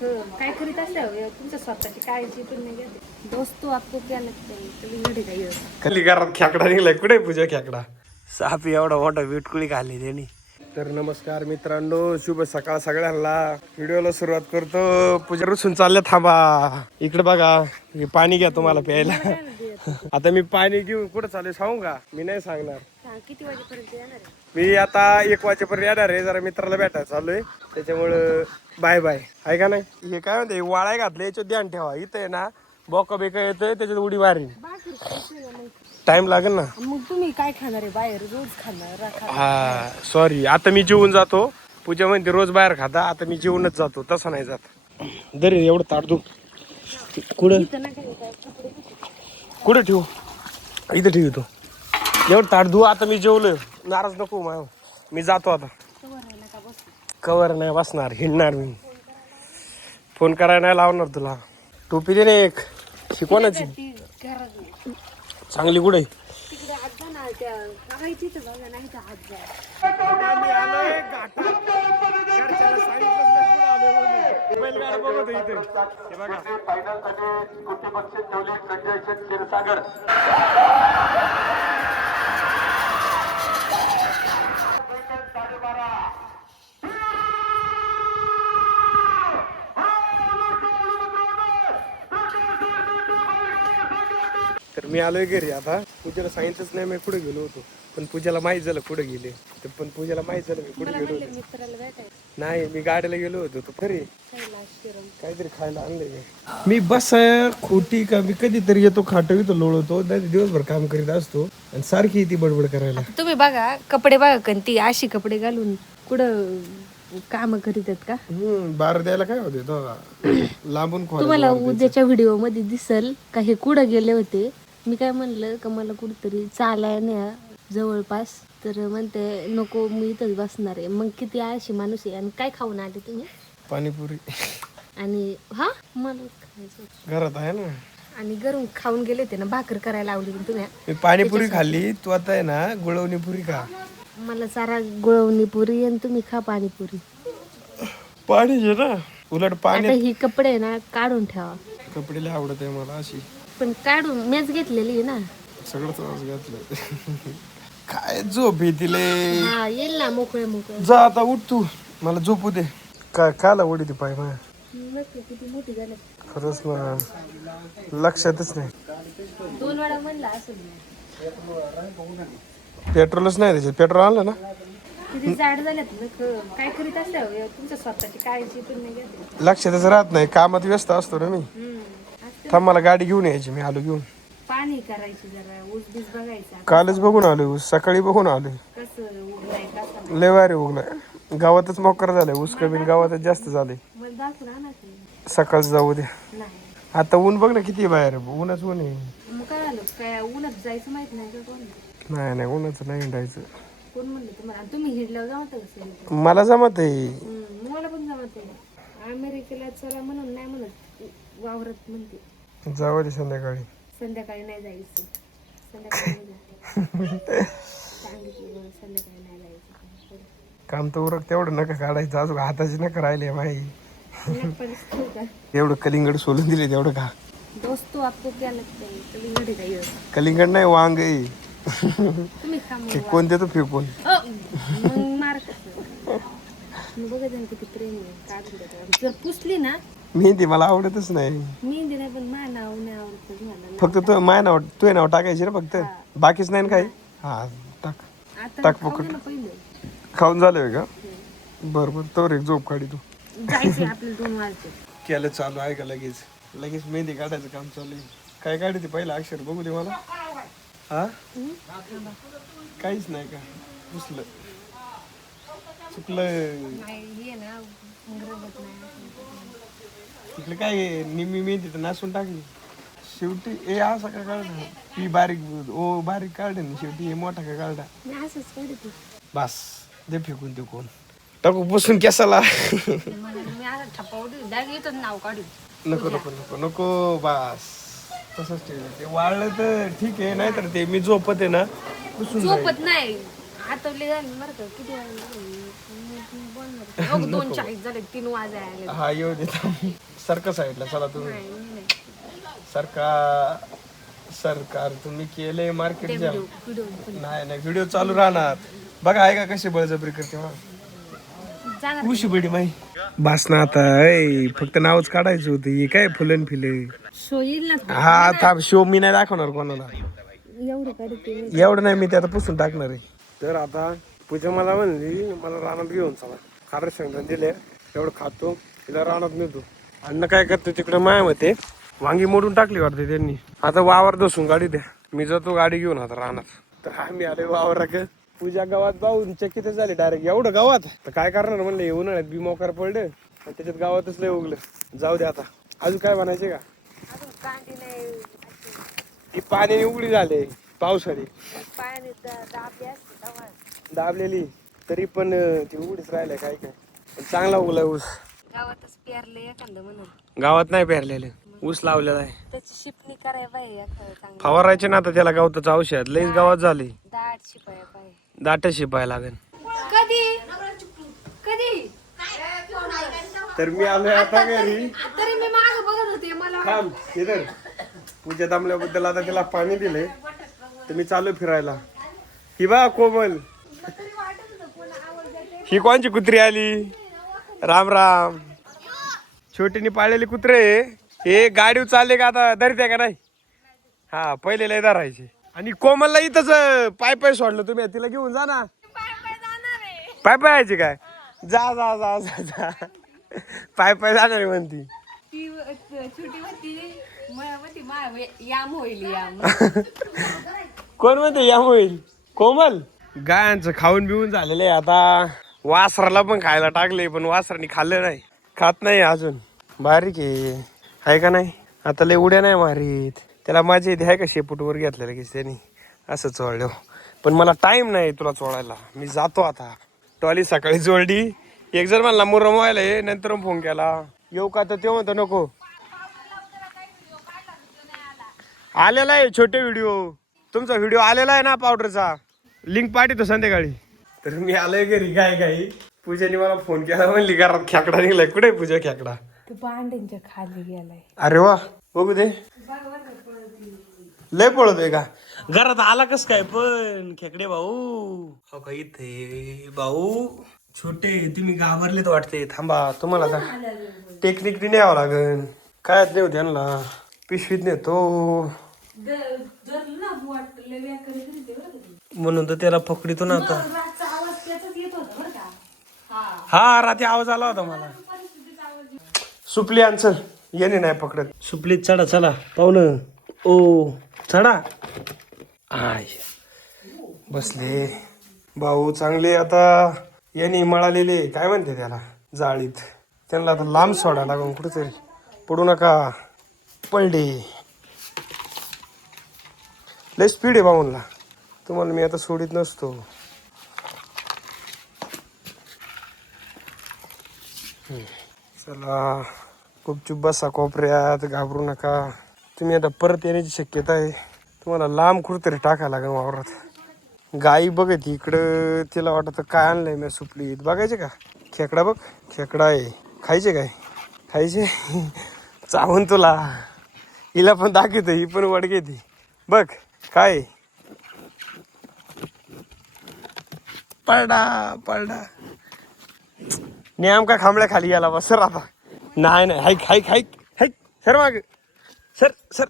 काय करीत असावं तुमच्या स्वतःची काळजी पण नाही घेते. दोस्तो आपको क्या लगता है कधी घडे काय खाली घरात खेकडा निघलाय. कुठे पूजा खेकडा? साप एवढा मोठा विटकुळी खाल्ली त्यांनी. तर नमस्कार मित्रांनो, शुभ सकाळ सगळ्यांना. व्हिडिओला सुरुवात करतो. पूजा रुसून चालल्या, थांबा इकडे बघा. हे पाणी घ्या तुम्हाला प्यायला. आता मी पाणी घेऊन कुठं चालू सांगू का? मी नाही सांगणार. किती वाजेपर्यंत येणार आहे? मी आता 1 वाजेपर्यंत येणार आहे. जरा मित्राला भेटायला चालूय, त्याच्यामुळं बाय बाय. आहे का नाही? हे काय म्हणते, वाळाय घातले याच्यावर ध्यान ठेवा. इथं आहे ना बोका बेका येतोय, त्याच्यात उडी मारीन. टाइम लागेल ना. मग तुम्ही काय खाणार आहे? बाहेर रोज खाणार? हा सॉरी, आता मी जेवून जातो. पूजा म्हणते रोज बाहेर खाता, आता मी जेवूनच जातो. तसं नाही जात. दरी एवढं ताडू कुठं कुठं ठेवू? इथं ठेवतो. एवढं ताट धुवू. आता मी जेवलोय, नाराज नको माय. मी जातो आता. कवर नाही बसणार, हिंडणार मी. फोन करायला नाही लावणार तुला. टोपी दे ना एक. शिकवण्याची चांगली कुठे? तर मी आलोय घरी आता. पूजेला सांगितलंच नाही मी कुठे गेलो होतो, पण पूजेला माहित झालं कुठे गेले. पण पूजेला माहित झालं मी कुठे गेलो होतो. नाही, मी गाडीला गेलो होतो. तो खरी काहीतरी खायला आणले मी. बस खोटी का? मी कधीतरी येतो, खाटो तो लोळवतो, दिवसभर काम करीत असतो आणि सारखी ती बडबड करायला. तुम्ही बघा कपडे बघा, कंती अशी कपडे घालून कुठं काम करीत आहेत का? बार द्यायला काय होते लांबून. तुम्हाला उद्याच्या व्हिडिओ मध्ये दिसल का हे कुठं गेले होते. मी काय म्हणलं का मला कुठतरी चालाय न्या जवळपास, तर म्हणते नको मी इथंच बसणार आहे. मग किती अशी माणूस आहे. आणि काय खाऊन आले तुम्ही? पाणीपुरी. आणि हा मला खायचं घरात आहे ना. आणि घरून खाऊन गेले होते ना, भाकर करायला लावली तुम्ही. मी पाणीपुरी खाल्ली, तू आता आहे ना गुळवणी पुरी खा. मला सारा गुळवणी पुरी आणि तुम्ही खा पाणीपुरी. पाणी ना उलट पाणी. ही कपडे ना काढून ठेवा. कपडे लय आवडत आहे मला अशी. पण काढून मेच घेतलेली आहे ना. सगळंच आज घातलं. काय झोप येतील. हा येईल ना मोकळे मोकळे. जा आता उठ तू, मला झोपू दे. काय काला उडी ती पाय माझ्या. किती मोठी झाली. खरंच ना, लक्षातच नाही. 2 वेळा म्हणला असेल. पेट्रोलच नाही त्याच्यात. पेट्रोल आणलं ना. किती जाड झाल्यात. काय करीत असावं तुमच्या स्वतःची काळजी पण नाही घेते. लक्षातच राहत नाही, कामात व्यस्त असतो ना मी. थांब, मला गाडी घेऊन यायची, मी आलो घेऊन. पाणी करायची जरा, ऊस बीस बघायचा. कालच बघून आलोय ऊस, सकाळी बघून आलोय. कसं उगलाय कसं लय वारे उगलाय. गावातच मोकर झालंय. ऊस कमी गावातच जास्त झालंय. मला दाखवून आणा ते. सकाळच जाऊ दे. नाही आता ऊन बघ ना किती आहे बाहेर. ऊनच ऊन आहे. मग काय झालं? काय उन्हात जायचं माहित नाही का कोण? नाही नाही, उन्हाचं नाही हिंडायचं. कोण म्हणलं तुम्हाला? आणि तुम्ही हिडल्यावर जमत कसं? मला जमत आहे. मला पण जमत आहे. अमेरिकेला चला म्हणून नाही म्हणत, वावरत म्हणते. जाऊ दे संध्याकाळी. संध्याकाळी नाही जायचं. संध्याकाळी सांगितलं संध्याकाळी नाही जायचं. काम तर उरक तेवढं नका काढायचं. अजून हाताची नका राहिले माही. एवढं कलिंगड सोलून दिले तेवढं का? दोस्तो आपको क्या लगता है कलिंगड आहे का? कलिंगड नाही, वांग आहे. तुम्ही खा मग. कोण देतो फेकून? मग मार बघा त्यांनी किती प्रेम आहे. काढून देतो. जर पुसली ना मेहंदी मला आवडतच नाही. मेहंदी नाही, पण माझं नाव नाही आवडत मला. फक्त तू माय नाव, तू नाव टाकायची ना फक्त. बाकीच नाही ना काही. हा टाक. आता टाक खाऊ पकड. दे ना पहिले. खाऊन झालं का? बरं बरं, तर एक झोप काढी तू. जायचं आपले 2 वाजते. केलं चालू आहे का? लगेच लगेच मेहंदी काढायचं काम चालू आहे. काय काढते पहिला अक्षर बघू दे मला. हा काहीच नाही का? पुसलं चुकलं. नाही ना रंगत नाही. तिकडे काय निम्मी मेहंदी तर नासून टाकली शेवटी. ए असं का काढा? ही बारीक ओ बारीक काढे ना शेवटी. हे मोठा का काढा? मी असंच काढते. बस दे फेकून. ते कोण टाकू पुसून केसाला? मी आता ठपावडी डाग येतो नाव काढू. नको नको नको नको, बस तसंच ठेव. ते वाळलं तर ठीक आहे, नाही तर ते मी झोपत आहे ना पुसून झोपत नाही. आतवले झाले बरं का किती वाजले 2:40 झाले 3 वाजायला हा येऊ दे सरका साईडला चला तुम्ही सरकार तुम्ही केले मार्केट जाम नाही व्हिडिओ चालू राहणार बघा आहे का कशी बळजबरी करते उशी बेडी माई बस ना आता फक्त नावच काढायचं होतं हे काय फुलन फिले शो येईल ना हा थांब शो मी नाही दाखवणार कोणाला एवढं काढते एवढं नाही मी ते आता पुसून टाकणार आहे तर आता पूजा मला म्हणली मला रानात घेऊन चला खारं शेंगदाणे दिले एवढं खातो तिला रानात नेतो अन्न काय करतो तिकडे माया मते वांगी मोडून टाकली वाटते त्यांनी आता वावर दसून गाडी द्या मी जातो गाडी घेऊन आता रानात तर आम्ही आले वावर पूजा गावात जाऊन चकित झाली डायरेक्ट एवढं गावात तर काय करणार म्हणले उन्हाळ्यात बी मोकार पडलं आणि त्याच्यात गावातच लय उगलं जाऊ दे आता अजून काय म्हणायचे का ती पाण्याने उघडी झाले पावसाळी दाबलेली तरी पण ती उघडीच राहिल्या काय काय पण चांगला उगलाय ऊस गावातच पेरले एखादं म्हणून गावात नाही पेरलेलं ऊस लावलेला आहे त्याची शिपणी करायला पाहिजे फवारायचे ना आता त्याला गवताचं औषध लईच गावात झाले दाट शिपाया पाहिजे दाट शिपाय लागेल कधी कधी तर मी आलोय आता घरी तरी मी मागे बघत होते मला थांब इधर पूजा दमल्याबद्दल आता त्याला पाणी दिले तर मी चालू फिरायला ही बा कोमल ही कोणची कुत्री आली राम राम छोटीने पाळलेली कुत्रे हे गाडी चालले का आता धरते का नाही हा पहिले लय धरायचे आणि कोमलला इथंच पाय पाय सोडलं तुम्ही तिला घेऊन जा ना पाय पाय यायची काय जा जा जा जा जा पाय पाय जाणार आहे म्हणती ती छोटी होती याम होईल याम कोण म्हणते या होईल कोमल गायांचं खाऊन बिऊन झालेलं आहे आता वासराला पण खायला टाकले पण वासराने खाल्लं नाही खात नाही अजून बारीक आहे का नाही आता लय उड्या नाही मारीत त्याला माझी इथे आहे का शेपूटवर घेतलेलं की त्यांनी असं चोळलं पण मला टाइम नाही तुला चोळायला मी जातो आता टॉली सकाळी जोडली एक जण मला मुरम व्हायला नंतर फोन केला येऊ का तर ते म्हणतो नको आलेला आहे छोटे व्हिडिओ तुमचा व्हिडिओ आलेला आहे ना पावडरचा लिंक पाठवतो संध्याकाळी तर मी आलोय घरी काय पूजाने मला फोन केला म्हणली घरात खेकडा निघलाय कुठे पूजा खेकडा भांड्यांच्या खाली गेलाय अरे वा बघू दे लय पळतोय का घरात आला कस काय पण खेकडे भाऊ हो का इथे भाऊ छोटे तुम्ही घाबरलेत वाटते थांबा तुम्हाला आता टेक्निक न्यावं लागेल काय नेऊ त्यांना पिशवीत नेतो म्हणून तर त्याला पकडीतो ना आता हा रात्री आवाज आला होता मला सुपली आन्सर याने नाही पकडत सुपलीत चढा चला पाहुणं ओ चढा आय बसले भाऊ चांगले आता यांनी मळालेले काय म्हणते त्याला जाळीत त्यांना आता लांब सोडा लागून कुठेतरी पडू नका पडले लय स्पीड आहे भाऊनला तुम्हाला मी आता सोडित नसतो चला गुपचूप बसा कोपऱ्यात घाबरू नका तुम्ही आता परत येण्याची शक्यता आहे तुम्हाला लांब कुठेतरी टाकायला लागेल वावरात गाई बघत इकडं तिला वाटत काय आणलंय मी सुपलीत बघायचे का खेकडा बघ खेकडा आहे खायचे काय खायचे चावून तुला हिला पण दाखवतो ही पण वडके ती बघ काय पडला नेमका खांबळ्या खाली गेला बस सर आता नाही हाईक सर माग सर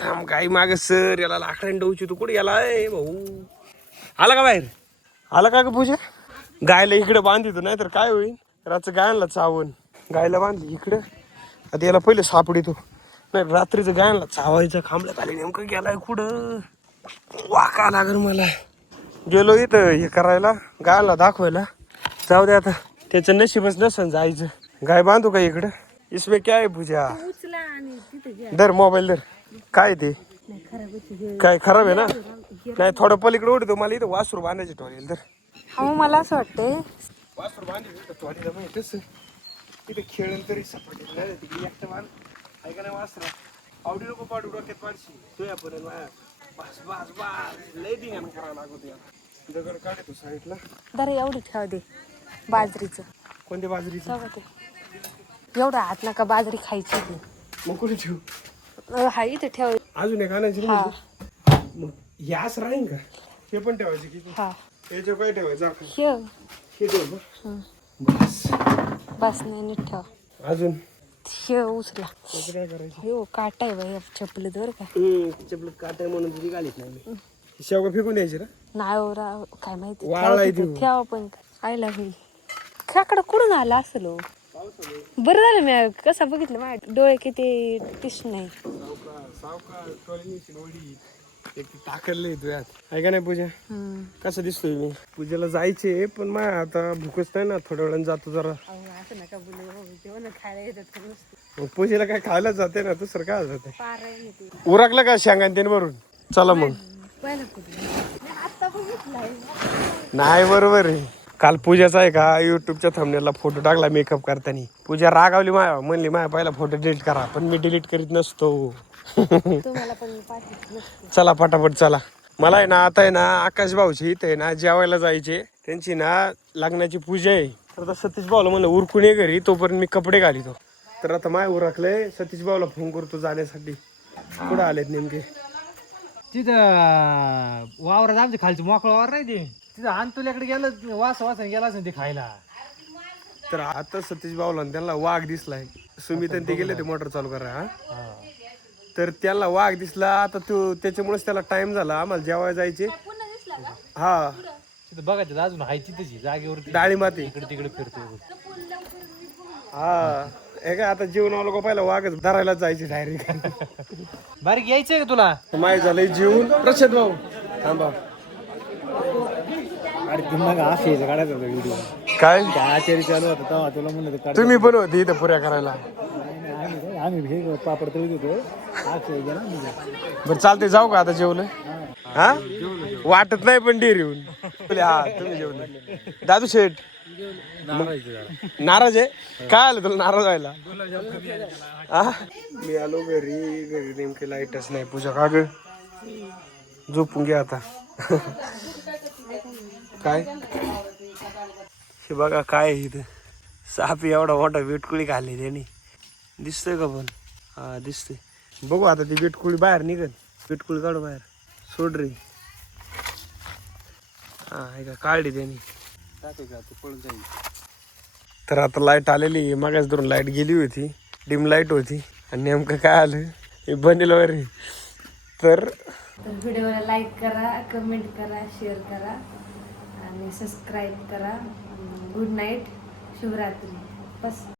थांब काही माग सर याला लाकडाने डोची तू कुठे गेला भाऊ आला का बाहेर आला का ग पूजा गायला इकडे बांधितो नाही तर काय होईल रातचं गायला चावण गायला बांधली इकडं आता याला पहिले सापडितो नाही रात्रीचं गायला चावायचं खांबळ्यात आले नेमकं गेलाय कुठं वाका लागल मला गेलो इथं हे करायला गायला दाखवायला जाऊ दे आता त्याचं नशीबच नसन जायचं गाय बांधू का इकडं इसमे क्या आहे पूजा दर मोबाईल दर काय ते काय खराब आहे ना नाही थोडं पलीकडे उडतो मला इथं वासरू बांधायचे टॉयलेट तर हा मला असं वाटतंय वासरू बांधायचं टॉयलेट माहिती कसं इथं खेळेल तरी सपाटी नाही तिकडे एकटं बांध आहे का नाही वासरा आवडी नको पाडू डोक्यात पाडशी तुया पर्यंत बस लय धिंगाण करावं लागत याला दगड काढतो साईडला. दर एवढी ठेव दे बाजरीचं. कोणत्या बाजरीचं? बघा ते एवढा हात नका बाजरी खायची ती. मग कुठे ठेवू? हा इथे ठेव. अजून एक आणायची हा ना. मग हे असं राहील का? हे पण ठेवायचे की हा याच्यावर काय ठेवायचं आपण? हे हे ठेव का? हं. बस. बस नाही नीट ठेव. अजून हे उचला. त्याचं काय करायचं? हो काटा आहे बाई चपलीत बरं का. चपलं काटाय म्हणून तुझी घालीत नाही मी. शेवगा फेकून द्यायची ना? नाही हो राव, काय माहिती वाळला ठेव तिथं, ठेव पण आयला होईल. खेकडं कुठून आला असेल हो? बरं झालं मी कसा बघितलं माझ्या डोळे किती टिश नाही. एक टाकलंय तुझ्यात आहे का नाही पूजा? कसं दिसतोय मी? पूजेला जायचे पण मा आता भूकच नाही ना, थोड्या वेळाने जातो जरा. असं नका बोलू, जेवण खायला येतात मग पूजेला काय खायला जाते ना, दुसरं काय जाते? उरकलं का शेंगान त्याने भरून? चला मग. आता बघितलाय नाही बरोबर आहे. काल पूजाचा आहे का युट्यूबच्या थंबनेलला फोटो टाकला मेकअप करताना. पूजा रागावली माया, म्हणली माया पहिला फोटो डिलीट करा, पण मी डिलीट करीत नसतो. तुम्हाला पण पाठवत नसते. चला पटापट चला. मला आहे ना आता आहे ना आकाश भाऊची इथे आहे ना जेवायला जायचे. त्यांची ना लग्नाची पूजा आहे. तर आता सतीश भाऊला म्हणलं उरकून ये घरी, तोपर्यंत मी कपडे घालितो. तर आता माय उरकले. सतीश भाऊला फोन करतो जाण्यासाठी. कुठं आलेत नेमके? तिथं वावरात आमच्या खालची मोकळा वावर नाही ते, तिथं आणतुल्याकडे गेलं वासाने गेला असेल ते खायला. तर आता सतीश भाऊला त्यांना वाघ दिसलाय. सुमित ते गेले ते मोटर चालू करा. हा तर त्याला वाघ दिसला. आता तो त्याच्यामुळेच त्याला टाइम झाला. आम्हाला जेवायला जायचे. हा तिथं बघायचं अजून आहे तिथेच जागेवरती डाळी माती इकडे तिकडे फिरतो. हा हे काय आता जेवण आलो का पहिला वाघच धरायला जायचे डायरेक्ट. बारीक यायचंय का तुला? माय झालंय जेवून. प्रसाद भाऊ थांबा. अरे तुम्हाला असायचं काढायचा व्हिडिओ. काय आचारी चालू होता तेव्हा तुला म्हणलं तुम्ही पण होती इथं पुऱ्या करायला? आम्ही हे पापड तळून देतो. बरं चालते जाऊ का आता जेवलं? हा वाटत नाही पण डेअर येऊन. हा तुम्ही जेवले. दादू शेठ नाराज आहे? काय आलं तुला नाराज व्हायला? मी आलो घरी. घरी नेमके लाईटच नाही. पूजा का ग? झोपून घ्या आता. काय हे बघा काय आहे इथं. साप एवढा मोठा वेटकुळी खाल्ली त्याने. दिसतोय का पण? हा दिसतोय. बघू आता ती वेटकुळी बाहेर निघत. वेटकुळी काढू बाहेर. सोड रे. हा आहे का काढली त्यांनी. तर आता लाईट आलेली. मागास धरून लाईट गेली होती. डिम लाईट होती. आणि नेमकं काय आलं हे बनेल वर. तर व्हिडिओला लाईक करा, कमेंट करा, शेअर करा आणि सबस्क्राईब करा. गुड नाईट, शुभरात्री. बस.